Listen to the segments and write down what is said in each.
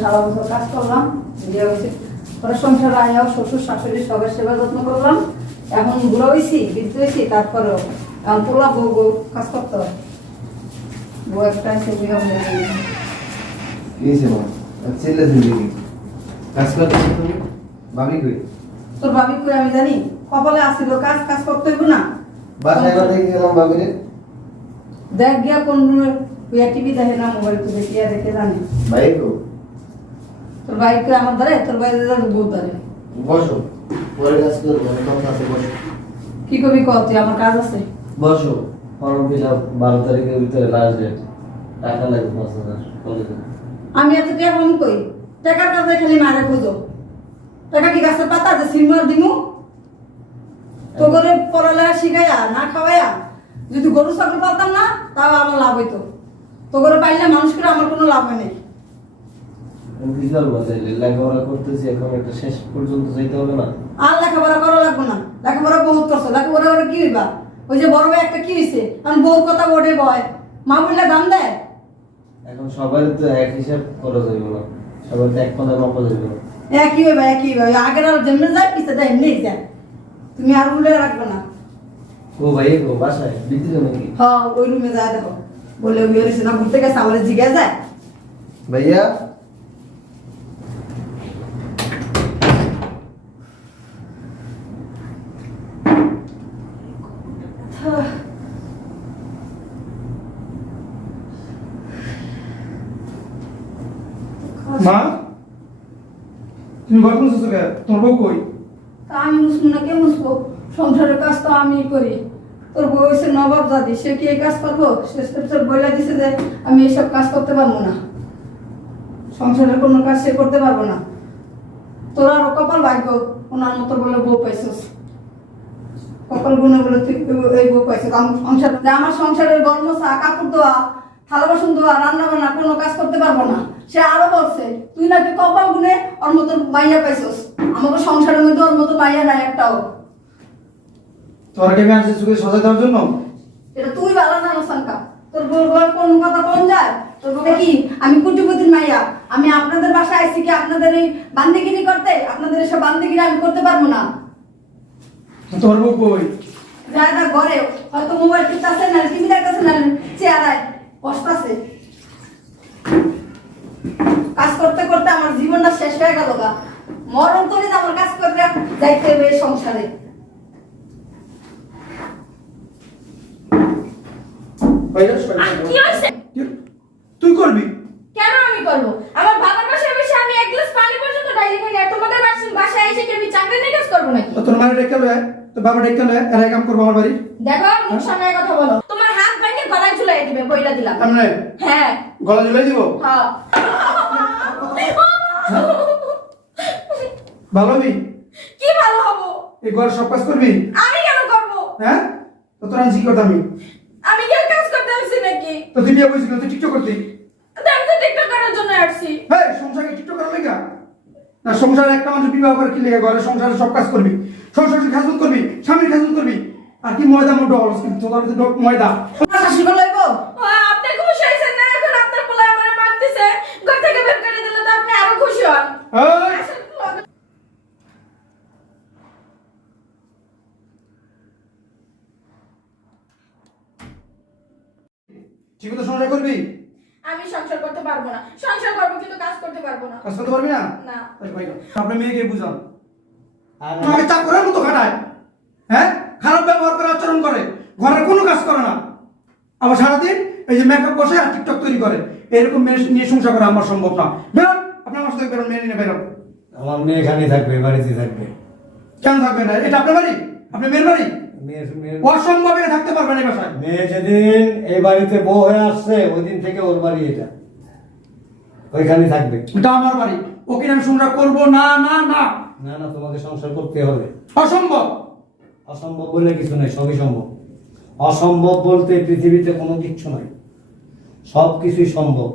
সারা বছর কাজ করলাম বিয়ে হয়েছে। পরে সংসার আয়াও শ্বশুর শাশুড়ি সবার সেবা যত্ন করলাম। এখন বুড়ো হয়েছি বৃদ্ধ হয়েছি তারপরেও এখন পোলা বউ বউ কাজ করতে হয়। বউ একটা কাজ ভাবি কই? তোর ভাবি কই আমি জানি। কপালে আসিল কাজ কাজ করতে হইব না। বাসায় বাসায় গেলাম ভাবিরে। দেখ গিয়া কোন রুমে টিভি দেখে না মোবাইল তো দেখি দেখে জানি। ভাই তোর ভাই কই আমার ধরে তোর ভাই ধরে বউ ধরে বসো। পরে কাজ করব অনেক কথা আছে বসো। কি কবি কর তুই? আমার কাজ আছে। বসো। ফর্ম ফিল আপ বারো তারিখের ভিতরে লাস্ট ডেট টাকা লাগবে পাঁচ হাজার। কলেজে আমি এত টাকা কম কই? টাকার কাছে খালি মারে খুঁজো। টাকা কি গাছের পাতা যে সিলমার দিমু। তো করে পড়ালেখা শিখাইয়া না খাওয়াইয়া যদি গরু ছাগল পালতাম না তাও আমার লাভ হইতো। তো করে পাইলে মানুষ করে আমার কোনো লাভ হয় নাই। লেখাপড়া করতেছি এখন একটা শেষ পর্যন্ত যাইতে হবে না। আর লেখাপড়া করা লাগবো না। লেখাপড়া বহুত করছে। লেখাপড়া করে কি হইবা? ওই যে বড় ভাই একটা কি হইছে? আমি বউর কথা ওঠে বয়। মা বললে দাম দেয়? এখন সবার তো এক হিসাব করা যাইব না। সবার তো এক কথা মাপা যাইব না। একই হইবা একই হইবা। আগের আর যেমনি যায় পিছে যায় এমনি যায়। তুমি আর বলে রাখবে না। ও ভাই গো বাসায় বিদ্যুৎ নাকি? হ্যাঁ ওই রুমে যায় দেখো। বলে ওই না ঘুরতে গেছে আমার জিজ্ঞাসা যায়? ভাইয়া? মা? তুমি কে তোর বউ কই? তা আমি না, কে সংসারের কাজ তো আমি করি। তোর বউ হয়েছে নবাব জাতি সে কি এই কাজ করব? সে বইলা দিছে যে আমি এইসব কাজ করতে পারব না। সংসারের কোনো কাজ সে করতে পারব না। তোর আরও কপাল ভাগ্য, ওনার মতো বলে বউ পাইছিস। এই বউ পাইছিস আমার সংসার আমার সংসারের গরম চা কাপড় ধোয়া থালা বাসন ধোয়া রান্না বান্না কোনো কাজ করতে পারব না। সে আরও বলছে তুই নাকি কপাল গুনে ওর মতো মাইয়া পাইছিস। আমাকে সংসারের মধ্যে ওর মতো মাইয়া নাই একটাও। তোরা কে আনছিস চুকে সাজাই দেওয়ার জন্য? এটা তুই ভালো জানো শঙ্কা তোর বউর বউর কোন কথা কোন যায়? তোর বউ কি? আমি কুটিপতির মাইয়া। আমি আপনাদের বাসায় আইছি কি আপনাদের এই বান্দিগিরি করতে? আপনাদের এসব বান্দিগিরি আমি করতে পারব না। বউ কই? যারা ঘরে হয়তো মোবাইল টিপতেছে না টিভি দেখতেছে না চেয়ারায় বসতেছে। কাজ করতে করতে আমার জীবনটা শেষ হয়ে গেল গা। মরণ করে আমার কাজ করতে যাইতে হবে সংসারে। কি- তুই করবি কেন আমি করব আমার বাবার বাসায় বসে আমি এক গ্লাস পানি পর্যন্ত ডাইলি খাই আর তোমাদের বাসা- বাসায় এসে কি আমি চাকরি নিয়ে কাজ করব নাকি তো তোর মায়ের ডেকে লয় তোর বাবা ডেকে লয় এরা কাম করব আমার বাড়ি। দেখো মুখ সামনে কথা বলো। তোমার হাত ভেঙে গলায় ঝুলাই দিবে বইলা দিলাম। আমি নয় হ্যাঁ। গলা ঝুলাই দিব? হ্যাঁ। ভালো হবি? কি ভালো হব? এই ঘর সব কাজ করবি? আমি কেন করব? হ্যাঁ? তো তোর আমি করতাম আমি? আমি কি কাজ করতে আসছি নাকি? তো তুই বিয়ে বলছিস তুই টিকটক করতি? আমি তো টিকটক করার জন্য আসছি। হ্যাঁ সংসারে টিকটক করার লেগা? না সংসারে একটা মানুষ বিবাহ করে কি লেগে? ঘরে সংসারে সব কাজ করবি। শ্বশুর খাজুন করবি স্বামীর খাজুন করবি। আর কি ময়দা মোটো অলস কিন্তু তোর কাছে ডক ময়দা। তোমার শাশুড়ি বলে লইবো ও, আপনি খুশি হয়েছেন না? এখন আপনার পোলা আমার মারতেছে ঘর থেকে বের করে দিলে তো আপনি আরও খুশি হন। ঠিক মতো সংসার করবি? আমি সংসার করতে পারব না। সংসার করব কিন্তু কাজ করতে পারব না। কাজ করতে পারবি না? না। আপনার মেয়েকে বুঝান তোমাকে চাকরের মতো খাটায় হ্যাঁ? খারাপ ব্যবহার করে আচরণ করে। ঘরের কোনো কাজ করে না। আবার সারাদিন এই যে মেকআপ বসে আর টিকটক তৈরি করে। এরকম মেয়ে নিয়ে সংসার করা আমার সম্ভব না। বেরোন আপনি আমার সাথে বেরোন মেয়ে নিয়ে বেরোন। আমার মেয়ে এখানে থাকবে বাড়িতে থাকবে। কেন থাকবে না? এটা আপনার বাড়ি? আপনার মেয়ের বাড়ি? অসম্ভব থাকতে পারবেন এই বাসায়। মেয়ে যেদিন এই বাড়িতে বউ হয়ে আসছে ওই দিন থেকে ওর বাড়ি এটা। ওইখানে থাকবে। এটা আমার বাড়ি। ওকে আমি সংসার করব? না না না। না না তোমাকে সংসার করতে হবে। অসম্ভব! অসম্ভব বলে কিছু নাই সবই সম্ভব। অসম্ভব বলতে পৃথিবীতে কোনো কিচ্ছু নাই। সব কিছুই সম্ভব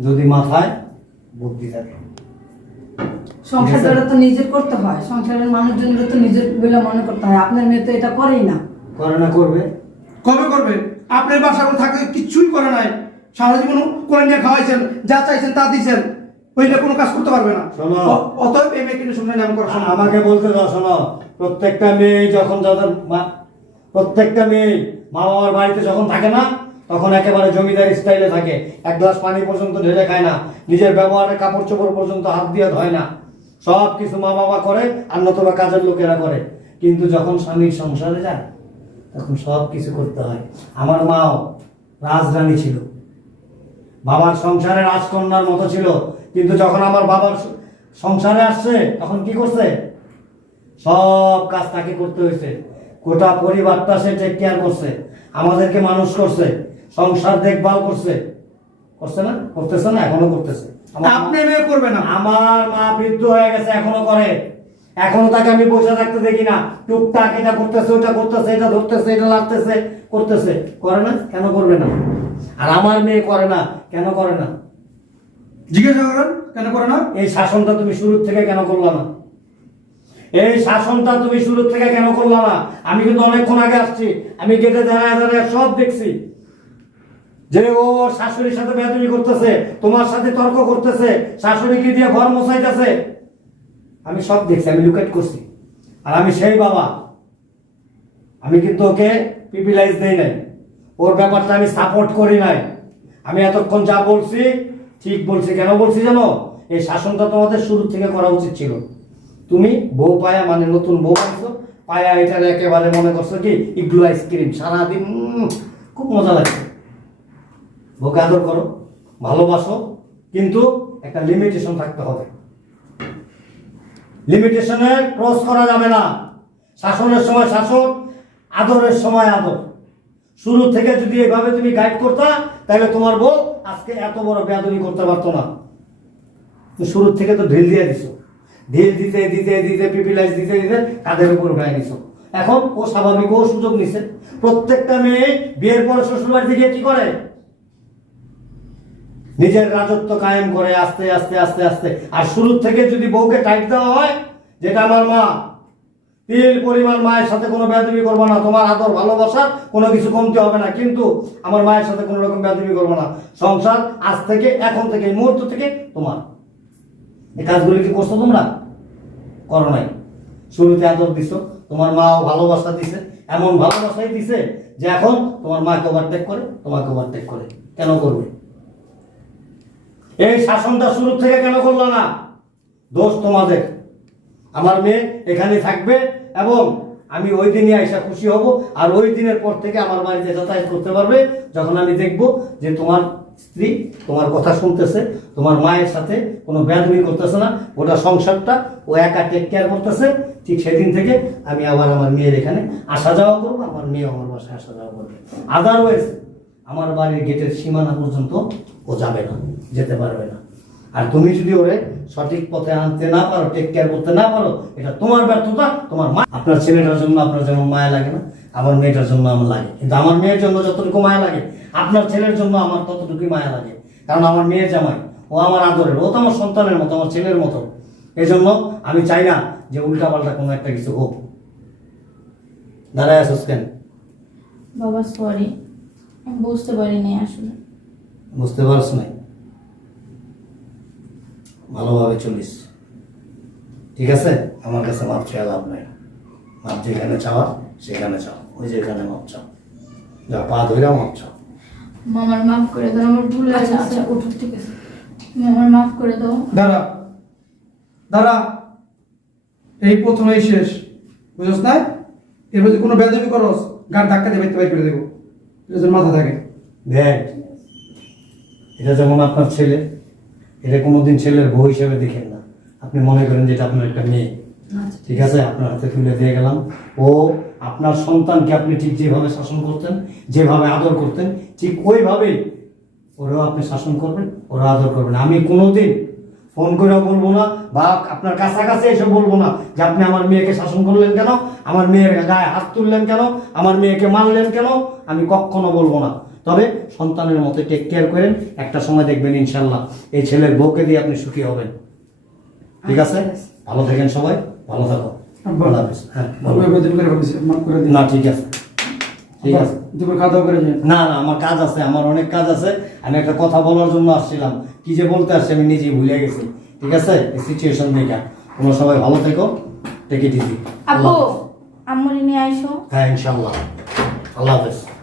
যদি মাথায় বুদ্ধি থাকে। সংসারটা তো নিজের করতে হয় সংসারের মানুষজনের তো নিজের বলে মনে করতে হয়। আপনার মেয়ে তো এটা করেই না। করে না করবে? কবে করবে? আপনার বাসা থাকতে কিচ্ছুই করে নাই। সারা জীবন করে নিয়ে খাওয়াইছেন যা চাইছেন তা দিয়েছেন ওইটা কোনো কাজ করতে পারবে না। শোনো। অতএব এই নিয়ে সংসার নাম করা। সম্ভব না। আমাকে বলতে দাও শোনো। প্রত্যেকটা মেয়ে যখন যাদের মা- প্রত্যেকটা মেয়ে মা বাবার বাড়িতে যখন থাকে না তখন একেবারে জমিদার স্টাইলে থাকে। এক গ্লাস পানি পর্যন্ত ঢেলে খায় না। নিজের ব্যবহারের কাপড় চোপড় পর্যন্ত হাত দিয়ে ধয় না। সব কিছু মা বাবা করে আর নতুবা কাজের লোকেরা করে। কিন্তু যখন স্বামীর সংসারে যায় তখন সব কিছু করতে হয়। আমার মাও রাজরানী ছিল। বাবার সংসারে রাজকন্যার মতো ছিল। কিন্তু যখন আমার বাবার সংসারে আসছে তখন কি করছে? সব কাজ তাকে করতে হয়েছে। গোটা পরিবারটা সে টেক কেয়ার করছে আমাদেরকে মানুষ করছে সংসার দেখভাল করছে। করছে না? করতেছে না? এখনও করতেছে। আপনি মেয়ে করবে না। আমার মা বৃদ্ধ হয়ে গেছে এখনও করে। এখনও তাকে আমি বসে থাকতে দেখি না। টুকটাক এটা করতেছে ওটা করতেছে এটা ধরতেছে এটা লাগতেছে করতেছে। করে না? কেন করবে না? আর আমার মেয়ে করে না? কেন করে না? জিজ্ঞাসা করেন, কেন করে না? এই শাসনটা তুমি শুরু থেকে কেন করলা না? এই শাসনটা তুমি শুরু থেকে কেন করলা না? আমি কিন্তু অনেকক্ষণ আগে আসছি, আমি গেটে দাঁড়ায় দাঁড়ায় সব দেখছি। যে ও শাশুড়ির সাথে বেদবি করতেছে, তোমার সাথে তর্ক করতেছে শাশুড়িকে দিয়ে ঘর মোছাইতেছে? আমি সব দেখছি, আমি লুকেট করছি। আর আমি সেই বাবা। আমি কিন্তু ওকে পিপিলাইজ দেই নাই। ওর ব্যাপারটা আমি সাপোর্ট করি নাই। আমি এতক্ষণ যা বলছি ঠিক বলছি, কেন বলছি জানো? এই শাসনটা তোমাদের শুরু থেকে করা উচিত ছিল। তুমি বউ পায়া মানে নতুন বউ পাইছো, পায়া এটার একেবারে মনে করছ কি, ইগলু আইসক্রিম সারাদিন খুব মজা লাগছে। বউকে আদর করো, ভালোবাসো, কিন্তু একটা লিমিটেশন থাকতে হবে। লিমিটেশনে ক্রস করা যাবে না। শাসনের সময় শাসন, আদরের সময় আদর। শুরু থেকে যদি এভাবে তুমি গাইড করতা, তাহলে তোমার বউ আজকে এত বড় বেয়াদবি করতে পারতো না। শুরু থেকে তো ঢিল দিয়ে দিছো। ঢিল দিতে দিতে দিতে পিপিলাইজ দিতে দিতে তাদের উপর উঠায় নিছো? এখন ও স্বাভাবিক, ও সুযোগ নিছে। প্রত্যেকটা মেয়ে বিয়ের পরে শ্বশুর বাড়িতে গিয়ে কি করে? নিজের রাজত্ব কায়েম করে আস্তে আস্তে আস্তে আস্তে। আর শুরু থেকে যদি বউকে টাইট দেওয়া হয়, যেটা আমার মা তিল, পরিমাণ মায়ের সাথে কোনো বেদবি করব না। তোমার আদর ভালোবাসা কোনো কিছু কমতে হবে না। কিন্তু আমার মায়ের সাথে কোনো রকম বেদবি করব না। সংসার আজ থেকে, এখন থেকে, এই মুহূর্ত থেকে তোমার। এই কাজগুলি কি করছ তোমরা? করো নাই। শুরুতে আদর দিছো। তোমার মাও ভালোবাসা দিছে। এমন ভালোবাসাই দিছে যে এখন তোমার মাকে ওভারটেক করে, তোমাকে ওভারটেক করে। কেন করবে? এই শাসনটা শুরু থেকে কেন করল না? দোষ তোমাদের। আমার মেয়ে এখানে থাকবে এবং আমি ওই দিনই আইসা খুশি হব আর ওই দিনের পর থেকে আমার বাড়িতে যাতায়াত করতে পারবে যখন আমি দেখব যে তোমার স্ত্রী তোমার কথা শুনতেছে, তোমার মায়ের সাথে কোনো ব্যাধমি করতেছে না ওটা সংসারটা ও একা টেক কেয়ার করতেছে, ঠিক সেদিন থেকে আমি আবার আমার মেয়ের এখানে আসা যাওয়া করব, আমার মেয়ে আমার বাসায় আসা যাওয়া করবে। আদারওয়াইজ আমার বাড়ির গেটের সীমানা পর্যন্ত ও যাবে না, যেতে পারবে না। আর তুমি যদি ওরে সঠিক পথে আনতে না পারো টেক কেয়ার করতে না পারো এটা তোমার ব্যর্থতা তোমার মা আপনার ছেলেটার জন্য আপনার যেমন মায়া লাগে না আমার মেয়েটার জন্য আমার লাগে। কিন্তু আমার মেয়ের জন্য যতটুকু মায়া লাগে আপনার ছেলের জন্য আমার ততটুকুই মায়া লাগে। কারণ আমার মেয়ের জামাই ও আমার আদরের ও তো আমার সন্তানের মতো আমার ছেলের মতো। এই জন্য আমি চাই না যে উল্টাপাল্টা কোনো একটা কিছু হোক। দাঁড়ায় আসোস কেন? বাবা সরি আমি বুঝতে পারিনি আসলে। বুঝতে পারছ নাই? ভালোভাবে চলিস। ঠিক আছে? আমার কাছে মাপ চেয়ে লাভ নাই। মাপ যেখানে চাওয়া সেখানে চাও। ওই যে এখানে মাপ চাও। যা পা ধরে মাপ চাও। মামার মাফ করে দাও আমার ভুল আচ্ছা আচ্ছা উঠো ঠিক আছে। তুমি আমার মাফ করে দাও। দাঁড়া। দাঁড়া। এই প্রথম এই শেষ। বুঝছ না এর মধ্যে কোনো বেদবি করস? গাড় ধাক্কা দিয়ে বাইতে বাই করে দেবো। এটা যেন মাথা থাকে। দেখ এটা যেমন আপনার ছেলে এটা কোনোদিন ছেলের বউ হিসেবে দেখেন না। আপনি মনে করেন যে এটা আপনার একটা মেয়ে। আচ্ছা। ঠিক আছে? আপনার হাতে তুলে দিয়ে গেলাম। ও আপনার সন্তানকে আপনি ঠিক যেভাবে শাসন করতেন যেভাবে আদর করতেন ঠিক ওইভাবেই ওরাও আপনি শাসন করবেন ওরা আদর করবেন আমি কোনোদিন ফোন করেও বলব না বা আপনার কাছাকাছি এসে বলব না যে আপনি আমার মেয়েকে শাসন করলেন কেন? আমার মেয়ের গায়ে হাত তুললেন কেন? আমার মেয়েকে মারলেন কেন? আমি কখনো বলব না। তবে সন্তানের মতো টেক কেয়ার করেন। একটা সময় দেখবেন ইনশাল্লাহ এই ছেলের বউকে দিয়ে আপনি সুখী হবেন। ঠিক আছে? ভালো থাকেন সবাই। ভালো থাকো। হ্যাঁ বলো। বেদবি করে ভাবিছি মাফ করে দিন। না ঠিক আছে। ঠিক আছে। দুপুর খাওয়া দাওয়া করে যান। না না আমার কাজ আছে। আমার অনেক কাজ আছে। আমি একটা কথা বলার জন্য আসছিলাম। কি যে বলতে আসছি আমি নিজেই ভুলে গেছি। ঠিক আছে? সিচুয়েশন দেখা। তোমরা সবাই ভালো থেকো। টেক ইট ইজি আম্মুরি নিয়ে আইসো। হ্যাঁ ইনশাল্লাহ। আল্লাহ হাফেজ।